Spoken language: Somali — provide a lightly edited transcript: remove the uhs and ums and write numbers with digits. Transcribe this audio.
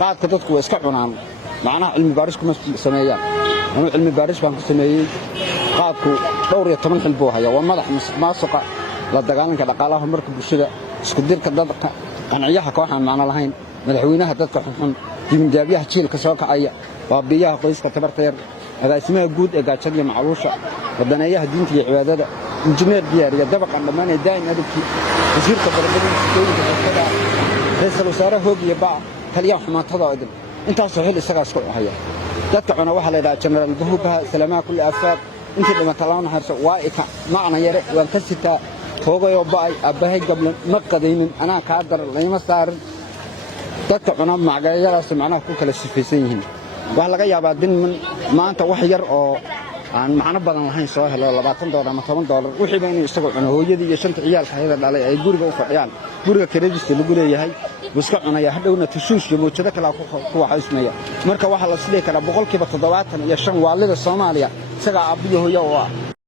qaadka dadku way iska cunaan macnaha cilmi baaris kuma sameeyaan inuu cilmi baaris baan ku sameeyay qaadku dhowr iyo 10 xil buu hayaa waa madax maasuqa la dagaalanka dhaqaalaha marka bulshada isku dirka dadka qanaciyaha kooxan macna lahayn madaxweynaha dadka xun diiwaanjaabiyaha jiilka soo kacaya waa biyaha qoyska tabarta yar agaasimaha guud ee gaajada macluusha wadanayaha diinta iyo cibaadada injineer diyaariya dabaqan dhammaan ee daain adabki wasiirka barabada shaqooyinka dadka ra'iisul wasaaraha hoog iyo baa taliyaha xumaatada oo dhan intaas oo xil isaga isku haya dadka cuna waxa la yiraahdaa general bahubaha salaamaha kulli afaad inta dhimatalaana harso waa ika macna yare waan ka sitaa hoogayo baay abahay gablan ma qadaynin ana ka dar layma saarin dadka cuna magayadaas macnaha ku kala sifaysan yihiin wax laga yaabaa din maanta wax yar oo aan macna badan lahayn soo helo $20 ama $10 wixii baa inuu isagu cuno hooyadii iyo shanta ciyaalka hay'ada dhalay ay guriga u fadhiyaan guriga kareejista lagu leeyahay iska cunaya hadhowna tushuush iyo moojada kala ku waxaysmaya marka waxa la sidii kara 70% iyo 5 waalida Soomaaliya isaga aabiyo hooyo